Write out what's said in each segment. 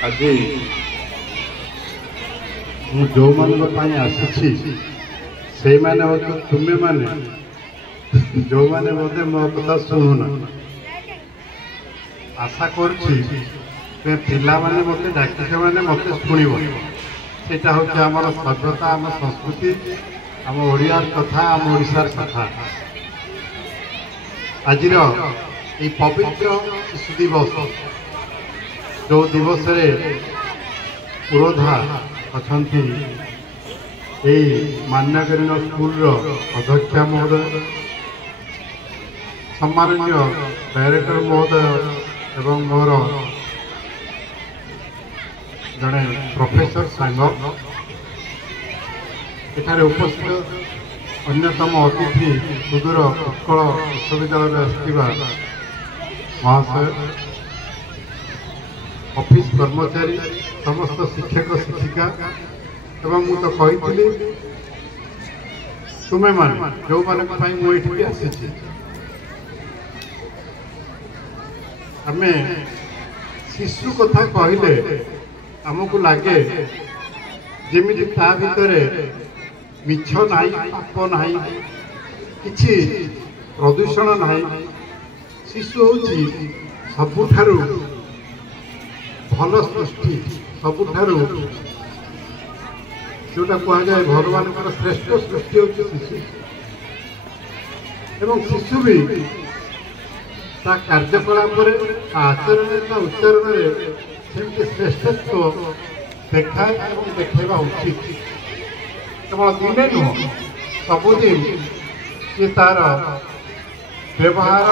आज मु जो मान आसी से माने तुम्हें माने जो माने बोधे मो कथा शुणुना आशा कर पिला माने मते डाकिछ माने मते शुणिबो सेटा होछि हमर सभ्यता आम संस्कृति आम ओडियार कथा आम ओडिशार कथा। आज ये पवित्र शिशु दिवस जो दिवस रे पुरोधा अछंती मान्यगरीन स्कूल अध्यक्ष महोदय सम्माननीय डायरेक्टर महोदय एवं मोर जड़े प्रोफेसर सांग एठारे उपस्थित अन्यतम अतिथि सुदूर उत्कल विश्वविद्यालय आसथिबा महाशय ऑफिस कर्मचारी समस्त शिक्षक शिक्षिका एवं मु तो कही तुम्हें मान जो मान मुझे आसी आम शिशु कथा कहले आमको लगे जमी ता भीतर मिछ ना पाप ना कि प्रदूषण ना शिशु हूँ सबुठारु भल सृष्टि सबुठारु जोटा कहुए भगवान श्रेष्ठ सृष्टि हूँ शिशु एवं शिशु भी ता कार्यकलाप आचरण उच्चारण से श्रेष्ठत्व देखाए और देखा उचित केवल दिने नुह सबुदिन सी तार व्यवहार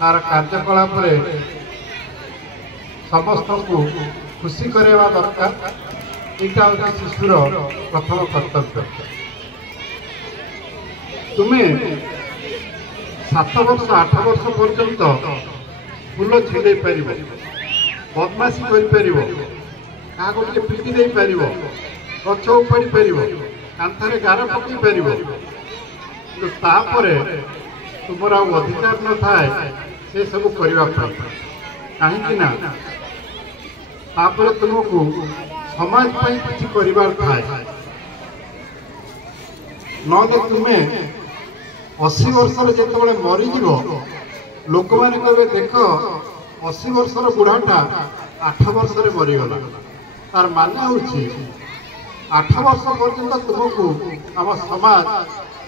तार कार्यकलाप समस्त को खुशी करवा दरकार। यहाँ हूँ शिशुर प्रथम कर्तव्य। तुम्हें 7 वर्ष 8 वर्ष पर्यंत फूल छिड़े पार बदमाशी कर क्या पिटी दे पार गछ उपाड़ी पार कांथरे गार पकई पार तुमर अधिकार न थाए से सब करने कहीं तुमको समाज किसी कर थाए ना तुम्हें 80 वर्ष जो मरीज लोक मैंने कहे देख 80 वर्षर बुढ़ाटा 8 वर्ष मरीगला तार माने हूँ 8 वर्ष पर्यंत तुमको आम समाज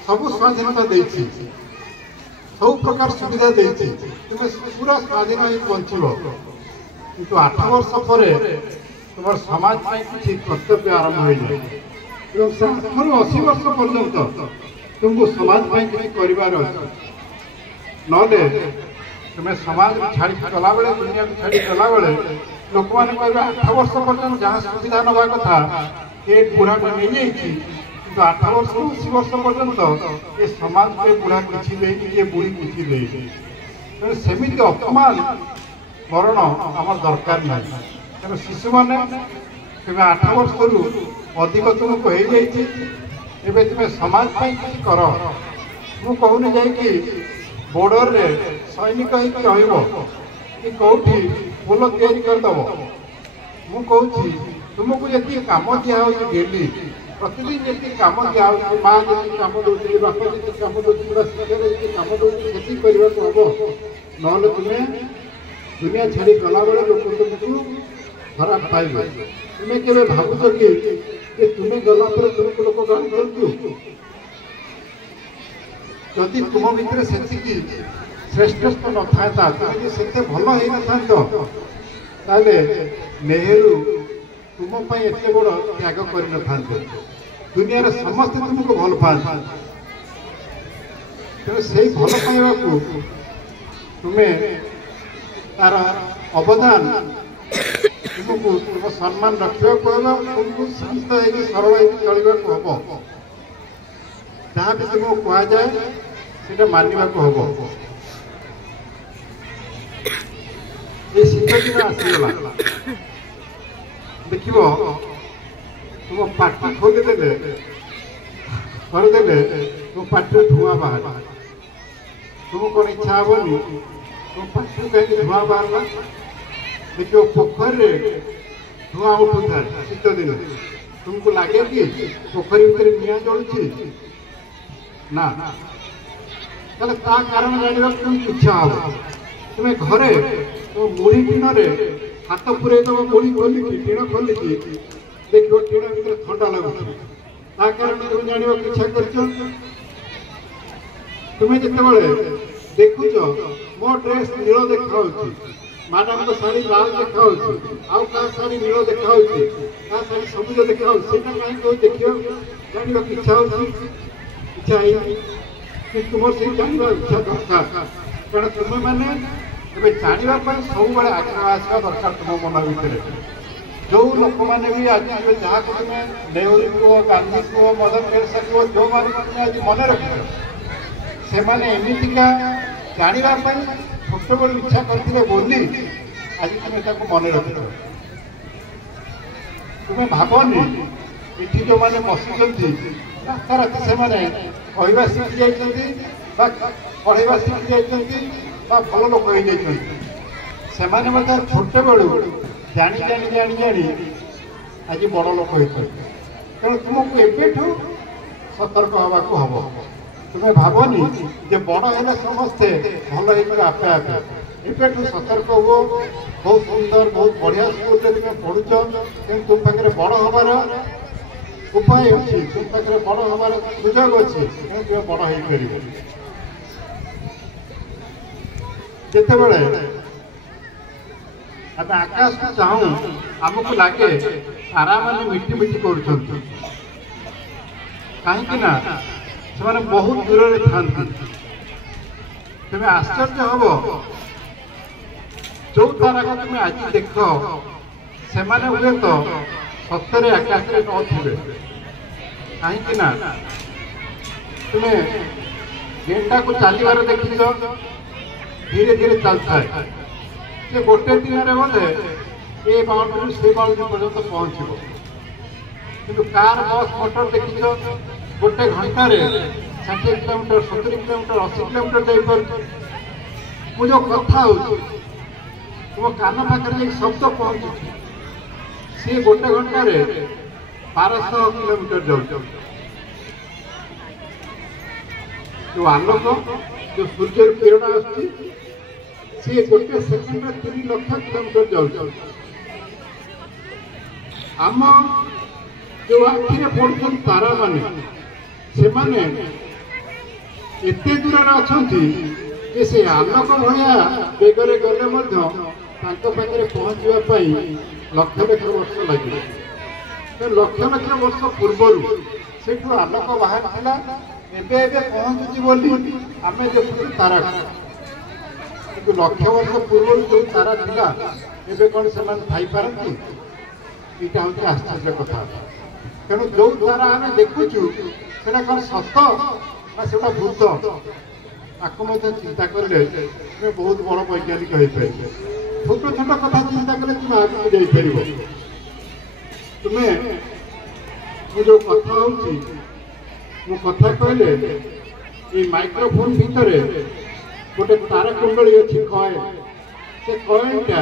सबू स्वाधीनता देती सब प्रकार सुविधा देती तुम्हें पूरा स्वाधीन हो बचब किंतु 8 वर्ष पर तुम समाज किसी कर्तव्य आरंभ हो जाए 80 वर्ष पर्यंत तुमको समाज किसी कर ना तुम्हें समाज छाड़ी चला बेले दुनिया को छाड़ी चला बेले लोक मैंने कह 8 वर्ष पर्यटन जहाँ सुविधा नवा कथा ये बुढ़ा को नहीं जाइए कि 8 वर्ष 80 वर्ष पर्यंत ये समाज के बुढ़ा किसी दे ये बुढ़ी किसी दे तेणु सेमती अपमान मरण आम दरकार ना तेणु शिशु मैंने तुम्हें 8 वर्ष रु अधिक तुमको हो जाए तुम्हें समाज किसी कर मु कहूनी जाकि बॉर्डर रे सैनिक कि कौटी पुल तैयारी करदेव मु कहूँ तुमको जी कम दिखाई डेली प्रतिदिन जी कम दिखाई माँ जी कम दूसरी बाप जी कम दूसरी शिक्षक कम दूसरी से करने हम ना तुम्हें दुनिया छाड़ी गला बेले लोक तुमको खराब पाइबे तुम्हें केवे भावुच कि तुम्हें गला तुमको लोक गाड़ी कर जदि तुम भितर से श्रेष्ठत्व न था से भल हो ना नेहरू तुम एत बड़ त्याग कर दुनिया समस्ते तुमको भल पाते तेणु से भल पाइबा तुम्हें तार अवदान तुमको तुम सम्मान रखा तुमको शांत सरल चलने हम जहाँ भी तुमको कहुए से मानवा हम ये शीत दिन आसीगला देख तुम पाटी खोलीदे करदे तुम पाटी धुआं बाहर तुम कौन इच्छा हेनी तुम पाटी कहीं धुआं बाहर देखो पोखर धूआं उठुता शीत दिन तुमको लगे कि पोखरी भितर निआं जलुची ना ताले ता कारण जानिबा तुम इच्छा हो तुम्हें घरे तो मुढ़ी टीन हाथ पूरे दब मुढ़ी खोलिकी टीण खोलिकी देखो टीण भीतर थंडा लगुची ता कारण तुम जानिबा इच्छा करछ तुम्हें जितेबाला देखुच मो ड्रेस नील देखा मैडम को शाढ़ी लाल देखा आउ क्या शाढ़ी नील देखा क्या शाढ़ी सबुज देखा कहीं देखिए जानवा इच्छा इच्छा तुम से जानवा इच्छा दरकार कारण तुम्हें मैंने जानवाई सब आग्रह आसवा दरकार तुम मन भितर जो लोक मैंने भी आज जहाँ को तुम्हें नेहरू कह गांधी कह मदर टेरेसा कह जो मैंने तुम्हें आज मन रख से एमतीका जानवाई छोट बड़ इच्छा करते बोली आज तुम्हें मन रख तुम्हें भावनी ये जो मैंने बसुँच रास्ता राति से कहवा शिखी जाइए पढ़ेवा शिखी जाइए भल लोक हो जाते छोट बेलू जानी जानी जानी जानी आज बड़ लोक होते तेणु तुमको एवं सतर्क हवा को हम तुम्हें भावनी जे बड़ है समस्ते भल आपे आपे एवं सतर्क हो बहुत सुंदर बहुत बढ़िया स्कूल तुम्हें पढ़ुच तेणु तुम पाखे बड़ हबार उपाय अच्छी तुम पाखे बड़ हबार सुजोग अच्छी तेणु तुम्हें बड़ हो पार जिते बड़े आम आकाश को चाहूँ आमको लगे तारा मैंने मिटी मिटी कर कहीं बहुत दूर था तुम्हें आश्चर्य हम जो तारा को तुम्हें आज देख से हुए तो सतरे आकाश में न थे कहीं तुम्हें गेंडा को चलवार देखी धीरे धीरे चलता है से गोटे दिन में बोले ये बाउंड्री से बाउंड्री पर्यटन पहुँच कि कार बस मोटर देखी गोटे घंटे 60 किलोमीटर 70 किलोमीटर 80 किलोमीटर जापर मुझे कथा हो तुम कान पाखे शब्द पहुँचु सी गोटे घंटे 1200 किलोमीटर जाऊ जो आलोक जो सूर्य किरण आसुची सी गोटे सेकेंड 3 लाख किलोमीटर जाऊ आम जो आखि पड़ुन तारा माने से माने एते दूर अच्छा से आलोक भाया बेगरे गले पाखे पहुँचापी लक्ष लक्ष वर्ष लगे लक्ष लक्ष वर्ष पूर्वर से आलोक बाहर पहुँचुची बोली आम देखु तारा कि लक्ष वर्ष पूर्व जो तारा था एवं कौन से पारती यहाँ हूँ आश्चर्य कथा तेणु जो तारा आम देखुचु से कौन सत ना से भूत आपको चिंता कले बहुत बड़ वैज्ञानिक हो पारे छोट छोट कथा चिंता कले तुम आगे जापर तुम्हें जो कथा हूँ कथा कहले ये माइक्रोफोन भितर गोटे तारा कुंडली अच्छी कॉइन से कॉइनटा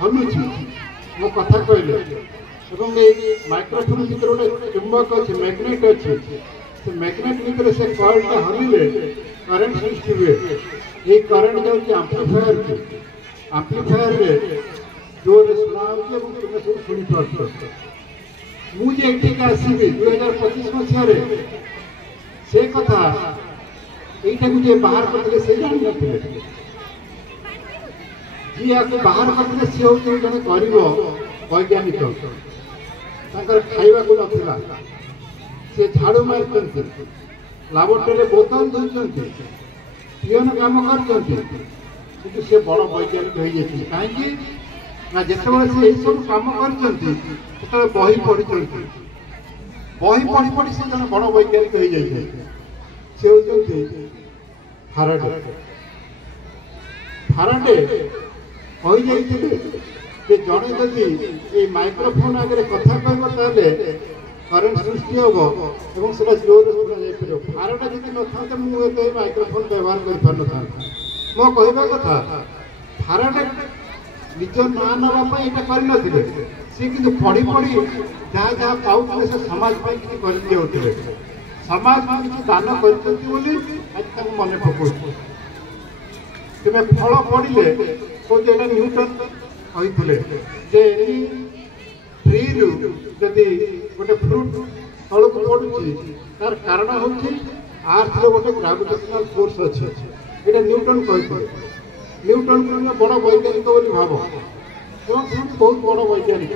हलुची मो कथा कहले माइक्रोफोन भीतर गोटे चुंबक अच्छे मैग्नेट अच्छे से मैग्नेट भीतर से कॉइनटा हलिले करंट सृष्टि हुए ये करंट जाऊँगी आम्प्लीफायर रे जोर शुणा तुम्हें सब शुणी पार्थ मुझे आसबि 2025 मसीह से कथा यहीटा को बाहर करते से जान जी आपको बाहर करते सी हूँ जन गरीब वैज्ञानिक खावा को नाला से झाड़ू मार्च लाबोरेटरी बोतल धोचन पियन कम कर से बड़ वैज्ञानिक हो जाए कहीं जिते बड़े से सब कम कर बही पढ़ी बही पढ़ी पढ़ी से जन बड़ वैज्ञानिक हो जाए से होती फाराडे फाराडे कही जड़े जदि ये माइक्रोफोन आगे कथा कहते करेन्ट सृष्टि हम और जोर शुणा जापर फाराडे जब न था मुझे माइक्रोफोन व्यवहार कर मो कहवा कथा फाराडे निज ना नापी यहाँ कर सी कि पढ़ी पढ़ी जहाँ जहाँ पाते से समाज किसी कर समाज में किसी दान कर मन पकड़ तेज फल पड़े कौन न्यूटन कहते ट्री रु जदि गोटे फ्रुट तल को पड़ुची तार कारण हूँ आर्थ गोटे ग्राविटेशनल फोर्स अच्छे ये न्यूटन कहते न्यूटन को बड़ वैज्ञानिक भाव एवं बहुत बड़ वैज्ञानिक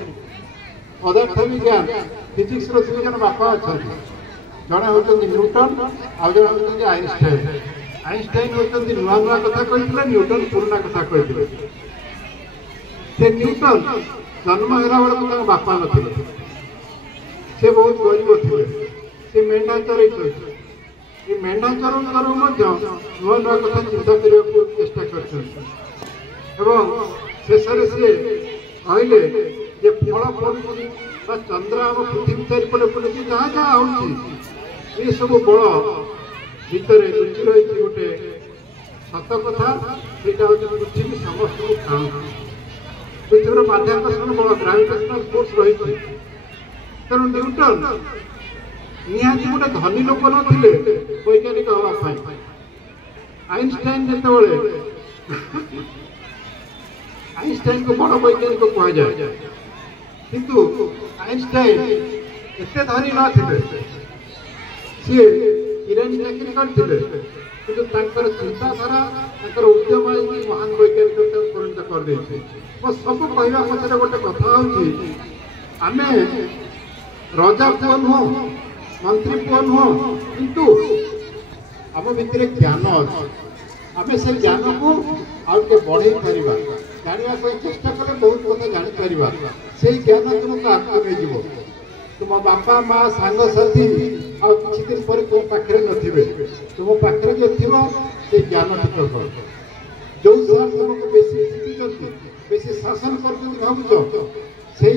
पदार्थ विज्ञान फिजिक्स दुई जन बापा अच्छा जड़े होती न्यूटन आउ जड़े होती आइनस्टाइन आइनस्टाइन होती नुआ नुआ कथा कहते न्यूटन पुराना कथा कहते न्यूटन जन्म है बेलू बापा नी से बहुत गरीब थे से मेढ़ा चरई मेढ़ा चरऊ चरऊ नुआ नुआ कथा चिंता करने चेष्टा कर शेष से कहले जे फल पड़ुची चंद्र आम पृथ्वी चारिपटे पड़ुची जहाँ जहाँ हो सब बल भितर लुचि रही गोटे सत कथा ସେଇଟା हूँ पृथ्वी समस्त को खाऊ पृथ्वी माध्याकर्षण बल ग्राविटेशनल फोर्स रही तेणु न्यूटन निहाती गोटे धनी लोक नथिले वैज्ञानिक हवाई आइनस्टाइन जिते आइनस्टाइन को बड़ वैज्ञानिक कह जाए किंतु आइनस्टाइन एते धनी न सी ईरानी चाकरी करते कि चिंताधारा उद्यम महान वैज्ञानिक परिणत कर मो सब कहवा पचर गोटे कथा आम रजा पुओ नुह मंत्री पुओ नुह किंतु आम भितर ज्ञान अच्छे आम से ज्ञान को आगे बढ़े पार जानवाई चेष्टा कले बहुत कथा जापर से ज्ञान तुमको आगे नहीं तुम बापा माँ सांग साथी आ किसी दिन पर तुम पाखे नथिबे तुम पाखे जो थी से ज्ञान टिक जो सार तुमको बेसी शिखी बेसी शासन कर भावुच से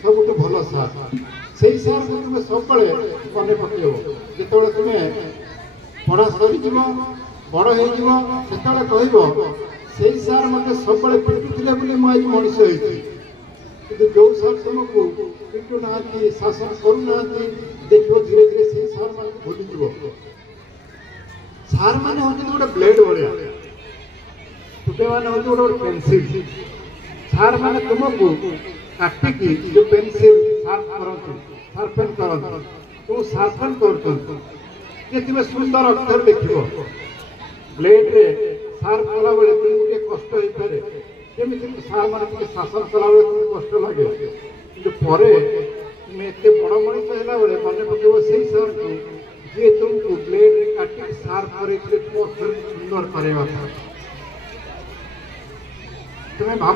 सब भल सार से सार को तुम सब मन पकड़ जो तुम्हें पढ़ा सरी बड़ हो से सार मत सब पिटुले मुझे मनीष होती जो सार तुमको पिटू ना शासन करूना देख धीरे धीरे से सार मान भूलीज सार मैंने हूँ गोटे ब्लेड भाया तुटे मैंने हूँ गोटे पेनसिल सार मैंने तुमको काटिकी जो पेनसिल सार्प शार्पेन कर तुम शार्पेन कर सुंदर अक्षर लिख ब्लेड रे सार्प कला बेले तुमको कष्ट हो पारे जमी सार मैंने शासन कला बेले कष्ट लगे कि तुम एत बड़ मनीष है बेले मन पकड़ से सार को जी तुमको ब्लेड रे काटिक सार्प कर तुम अक्षर सुंदर करवा तुम्हें भाव